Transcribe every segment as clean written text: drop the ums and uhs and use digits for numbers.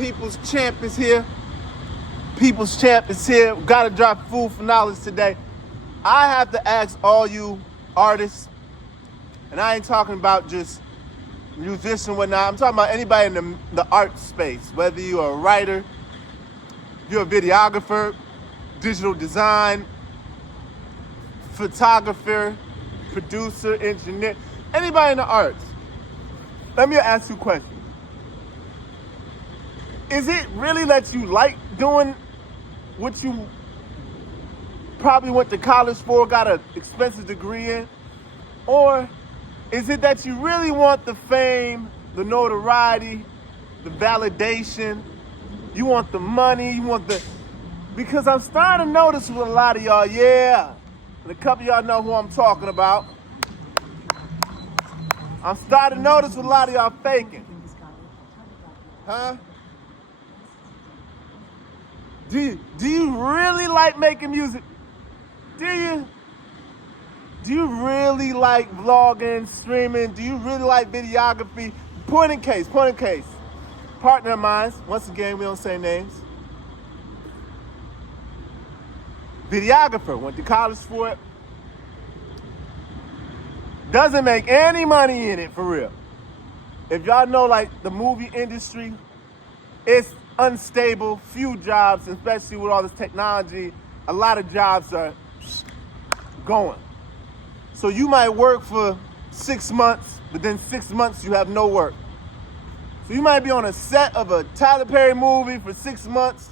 People's Champ is here. People's Champ is here. We gotta drop food for knowledge today. I have to ask all you artists, and I ain't talking about just musicians and whatnot. I'm talking about anybody in the art space, whether you're a writer, you're a videographer, digital design, photographer, producer, engineer, anybody in the arts. Let me ask you a question. Is it really that you like doing what you probably went to college for, got an expensive degree in? Or is it that you really want the fame, the notoriety, the validation? You want the money, because I'm starting to notice with a lot of y'all, and a couple of y'all know who I'm talking about. I'm starting to notice with a lot of y'all faking. Huh? Do you really like making music? Do you? Do you really like vlogging, streaming? Do you really like videography? Point in case. Partner of mine, once again, we don't say names. Videographer, went to college for it. Doesn't make any money in it, for real. If y'all know, like, the movie industry, it's unstable, few jobs, especially with all this technology. A lot of jobs are going. So you might work for 6 months, but then 6 months you have no work. So you might be on a set of a Tyler Perry movie for 6 months.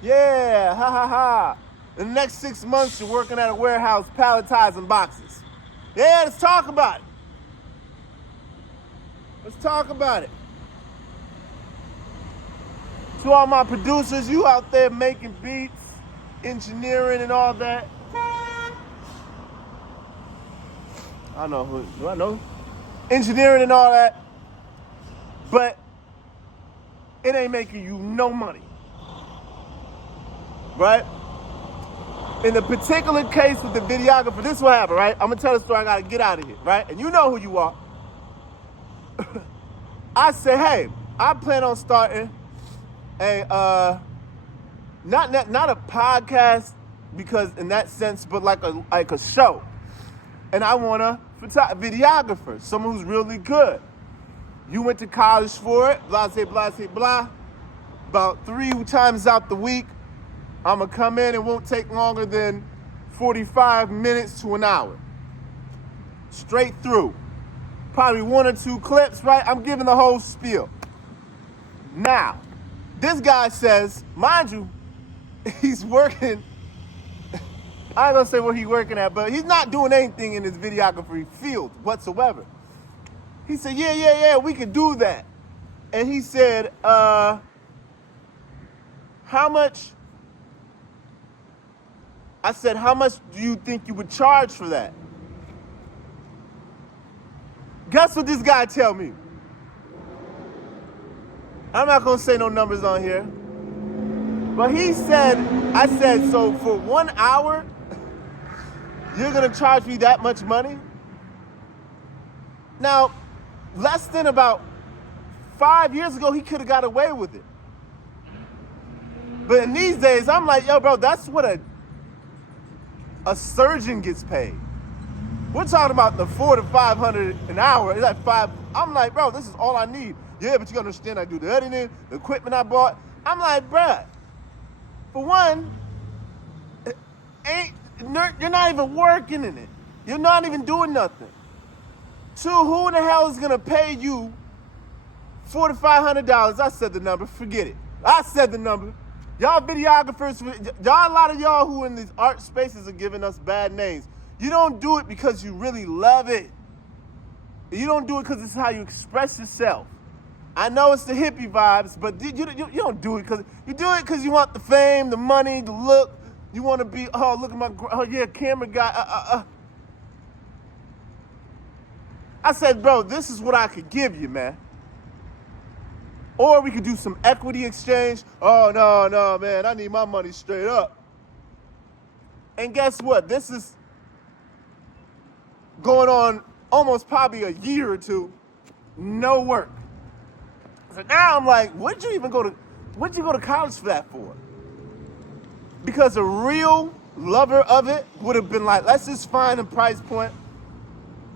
Yeah, ha ha ha. In the next 6 months you're working at a warehouse palletizing boxes. Yeah, let's talk about it. Let's talk about it. To all my producers, you out there making beats, engineering and all that. I know who, do I know? Engineering and all that. But it ain't making you no money. Right? In the particular case with the videographer, this is what happened, right? I'm gonna tell the story, I gotta get out of here, right? And you know who you are. I said, hey, I plan on starting a not a podcast, because in that sense, but like a show. And I want a videographer, someone who's really good. You went to college for it, blah, blah, blah, blah. About 3 times out the week, I'm gonna come in. It won't take longer than 45 minutes to an hour. Straight through. Probably 1 or 2 clips, right? I'm giving the whole spiel. Now, this guy says, mind you, he's working, I ain't gonna say where he's working at, but he's not doing anything in his videography field whatsoever. He said, yeah, we could do that. And he said, how much? I said, how much do you think you would charge for that? Guess what this guy tell me? I'm not gonna say no numbers on here. But he said, I said, so for 1 hour, you're gonna charge me that much money? Now, less than about 5 years ago, he could have got away with it. But in these days, I'm like, yo, bro, that's what a surgeon gets paid. We're talking about the $400 to $500 an hour. It's like $5. I'm like, bro, this is all I need. Yeah, but you gotta understand, I do the editing, the equipment I bought. I'm like, bruh, for one, you're not even working in it. You're not even doing nothing. 2, who in the hell is gonna pay you $400 to $500? I said the number, forget it. I said the number. Y'all videographers, a lot of y'all who in these art spaces are giving us bad names. You don't do it because you really love it. You don't do it because it's how you express yourself. I know it's the hippie vibes, but you don't do it because you do it because you want the fame, the money, the look. You want to be, oh, look at my, camera guy. I said, bro, this is what I could give you, man. Or we could do some equity exchange. Oh, no, man, I need my money straight up. And guess what? This is going on almost probably a year or two, no work. So now I'm like, where'd you even go to? What'd you go to college for that for? Because a real lover of it would have been like, let's just find a price point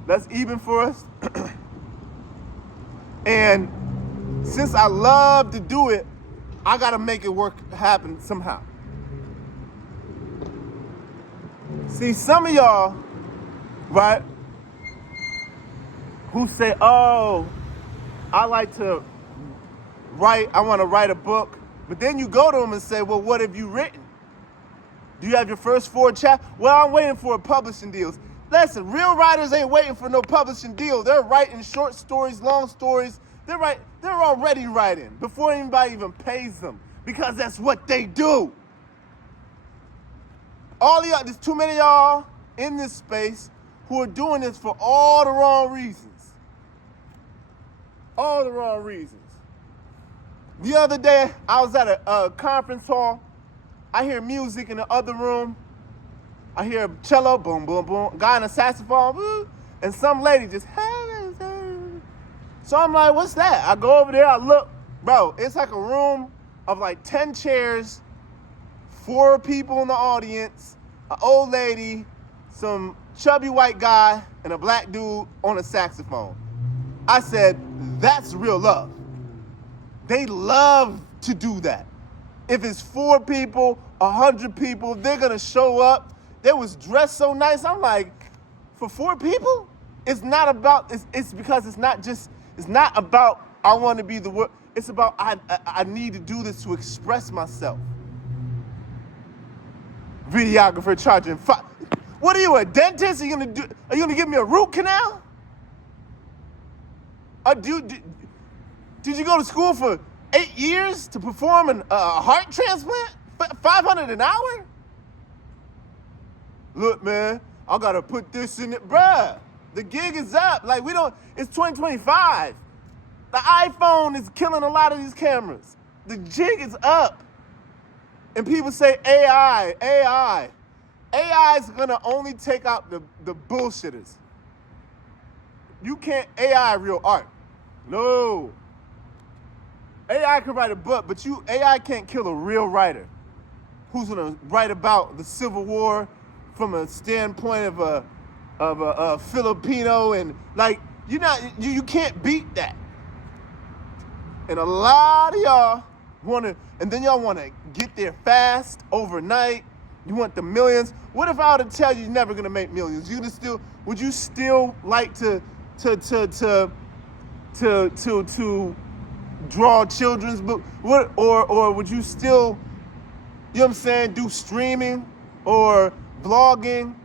that's even for us. And since I love to do it, I gotta make it happen somehow. See, some of y'all, right, who say, oh, I like to write, I wanna write a book, but then you go to them and say, well, what have you written? Do you have your first 4 chapters? Well, I'm waiting for a publishing deals. Listen, real writers ain't waiting for no publishing deal. They're writing short stories, long stories. They're already writing before anybody even pays them, because that's what they do. All y'all, there's too many of y'all in this space who are doing this for all the wrong reasons. All the wrong reasons. The other day, I was at a conference hall. I hear music in the other room. I hear a cello, boom, boom, boom. Guy in a saxophone, woo, and some lady just, so I'm like, what's that? I go over there, I look, bro, it's like a room of like 10 chairs, 4 people in the audience, an old lady, some chubby white guy, and a black dude on a saxophone. I said, that's real love. They love to do that. If it's 4 people, 100 people, they're gonna show up. They was dressed so nice. I'm like, for 4 people? It's not about, it's because it's not about I want to be the word. It's about I need to do this to express myself. Videographer charging $5. What are you, a dentist? Are you gonna give me a root canal? Did you go to school for 8 years to perform a heart transplant? $500 an hour? Look, man, I gotta put this in it, bruh. The gig is up. Like, it's 2025. The iPhone is killing a lot of these cameras. The jig is up. And people say AI. AI is gonna only take out the bullshitters. You can't AI real art. No. AI can write a book, but AI can't kill a real writer who's gonna write about the Civil War from a standpoint of a Filipino, and like you can't beat that. And a lot of y'all y'all wanna get there fast, overnight. You want the millions. What if I were to tell you you're never gonna make millions? Would you still like to draw children's book? Or would you still, you know what I'm saying, do streaming or vlogging?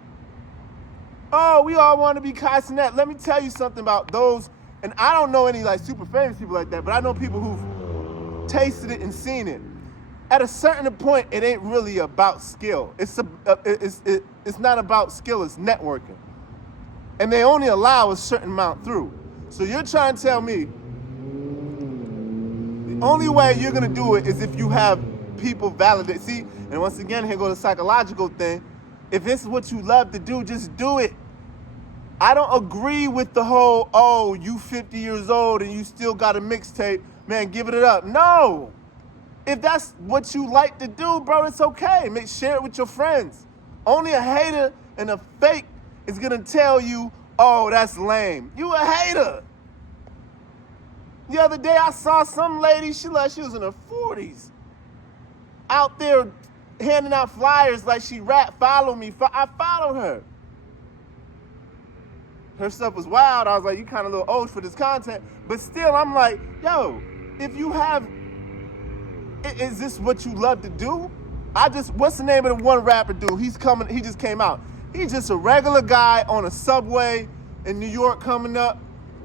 Oh, we all want to be Kai Cenat. Let me tell you something about those. And I don't know any like super famous people like that, but I know people who've tasted it and seen it. At a certain point, it ain't really about skill. It's not about skill, it's networking. And they only allow a certain amount through. So you're trying to tell me the only way you're gonna do it is if you have people validate. See, and once again, here goes the psychological thing. If this is what you love to do, just do it. I don't agree with the whole, oh, you 50 years old and you still got a mixtape, man, give it up. No. If that's what you like to do, bro, it's okay. Share it with your friends. Only a hater and a fake is gonna tell you, oh, that's lame. You a hater. The other day I saw some lady, she was in her 40s, out there handing out flyers like she rap, follow me. I followed her. Her stuff was wild. I was like, you kind of a little old for this content. But still, I'm like, yo, if you have, is this what you love to do? What's the name of the one rapper dude? He just came out. He's just a regular guy on a subway in New York coming up,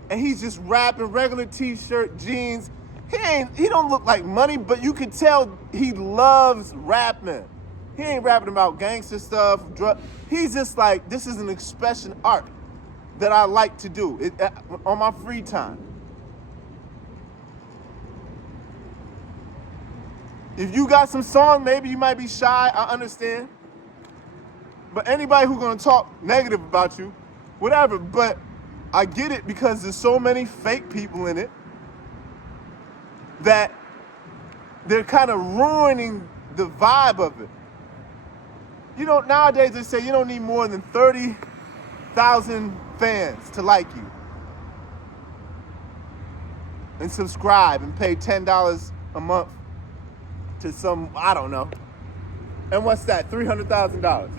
and he's just rapping, regular t-shirt, jeans. He don't look like money, but you can tell he loves rapping. He ain't rapping about gangster stuff, He's just like, this is an expression art that I like to do on my free time. If you got some song, maybe you might be shy, I understand. But anybody who's gonna talk negative about you, whatever, but I get it because there's so many fake people in it that they're kind of ruining the vibe of it. You know, nowadays they say you don't need more than 30,000 fans to like you and subscribe and pay $10 a month to some, I don't know. And what's that? $300,000.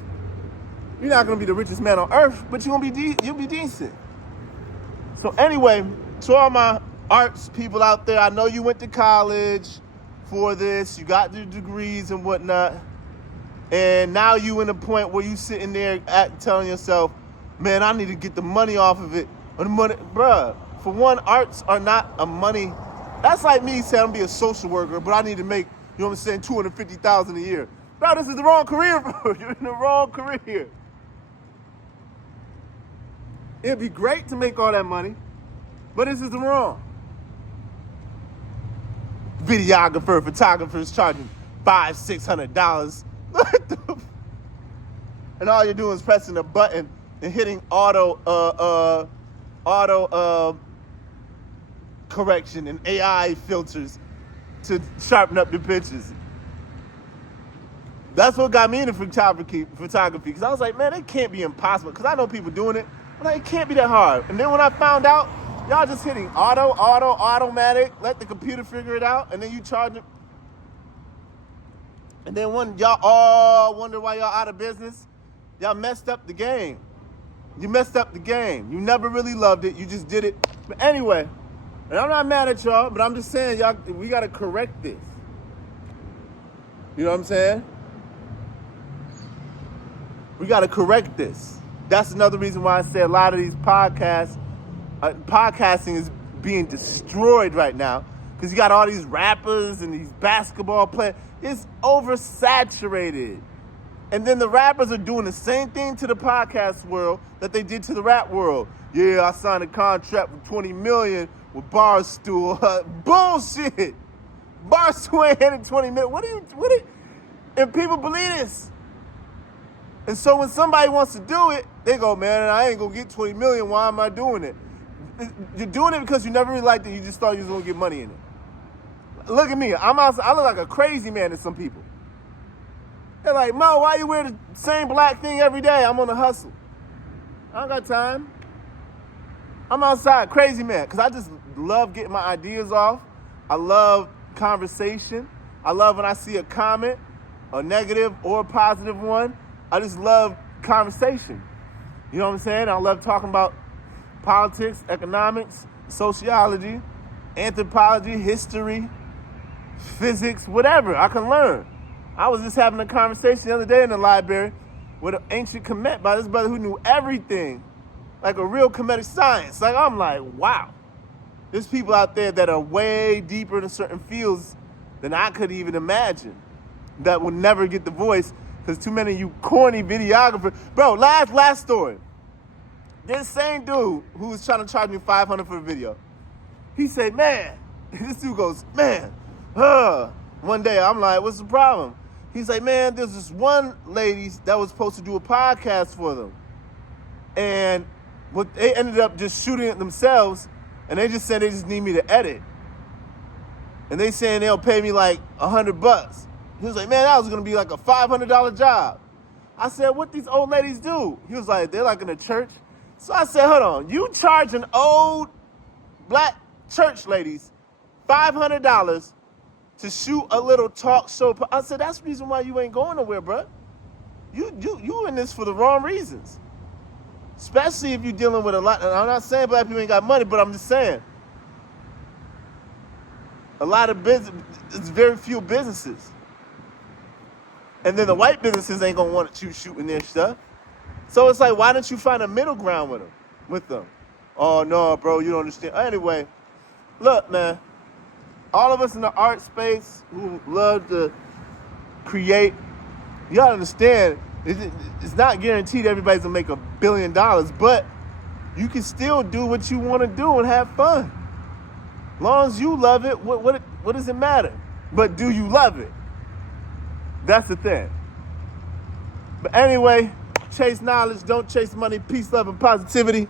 You're not gonna be the richest man on earth, but you'll be decent. So anyway, to all my arts people out there, I know you went to college for this, you got your degrees and whatnot, and now you in a point where you sitting there telling yourself, man, I need to get the money off of it. Or the money, bruh, for one, arts are not a money. That's like me saying I'm gonna be a social worker, but I need to make, you know what I'm saying, $250,000 a year. Bro, this is the wrong career, bro. You're in the wrong career. It'd be great to make all that money, but this is the wrong. Videographer, photographers charging $500-$600. And all you're doing is pressing a button and hitting auto correction and AI filters to sharpen up the pictures. That's what got me into photography, because I was like, man, it can't be impossible, because I know people doing it. I'm like, it can't be that hard. And then when I found out, y'all just hitting automatic, let the computer figure it out, and then you charge it. And then when y'all all wonder why y'all out of business, y'all messed up the game. You messed up the game. You never really loved it. You just did it. But anyway, and I'm not mad at y'all, but I'm just saying, y'all, we got to correct this. You know what I'm saying? We got to correct this. That's another reason why I say a lot of these podcasting is being destroyed right now, because you got all these rappers and these basketball players. It's oversaturated. And then the rappers are doing the same thing to the podcast world that they did to the rap world. Yeah, I signed a contract for $20 million with Barstool. Bullshit. Barstool ain't hitting $20 million. And people believe this. And so when somebody wants to do it, they go, man, I ain't gonna get $20 million. Why am I doing it? You're doing it because you never really liked it. You just thought you was gonna get money in it. Look at me. I look like a crazy man to some people. They're like, Mo, why you wear the same black thing every day? I'm on the hustle. I don't got time. I'm outside, crazy man, because I just love getting my ideas off. I love conversation. I love when I see a comment, a negative or a positive one. I just love conversation. You know what I'm saying? I love talking about politics, economics, sociology, anthropology, history, physics, whatever. I can learn. I was just having a conversation the other day in the library with an ancient Kemet by this brother who knew everything, like a real Kemetic science. Like, I'm like, wow. There's people out there that are way deeper in certain fields than I could even imagine that will never get the voice, because too many of you corny videographers. Bro, last story. This same dude who was trying to charge me $500 for a video, he said, man, this dude goes, man, one day I'm like, what's the problem? He's like, man, there's this one lady that was supposed to do a podcast for them. And they ended up just shooting it themselves, and they just said they just need me to edit. And they saying they'll pay me like $100. He was like, man, that was gonna be like a $500 job. I said, what these old ladies do? He was like, they're like in a church. So I said, hold on, you charging old black church ladies $500 to shoot a little talk show? I said, that's the reason why you ain't going nowhere, bro. You in this for the wrong reasons. Especially if you're dealing with a lot. And I'm not saying black people ain't got money, but I'm just saying a lot of business, it's very few businesses. And then the white businesses ain't gonna want you shooting their stuff. So it's like, why don't you find a middle ground with them? Oh no, bro, you don't understand. Anyway, look, man, all of us in the art space who love to create, you gotta understand, it's not guaranteed everybody's gonna make $1 billion, but you can still do what you wanna do and have fun. As long as you love it, what does it matter? But do you love it? That's the thing. But anyway, chase knowledge, don't chase money. Peace, love, and positivity.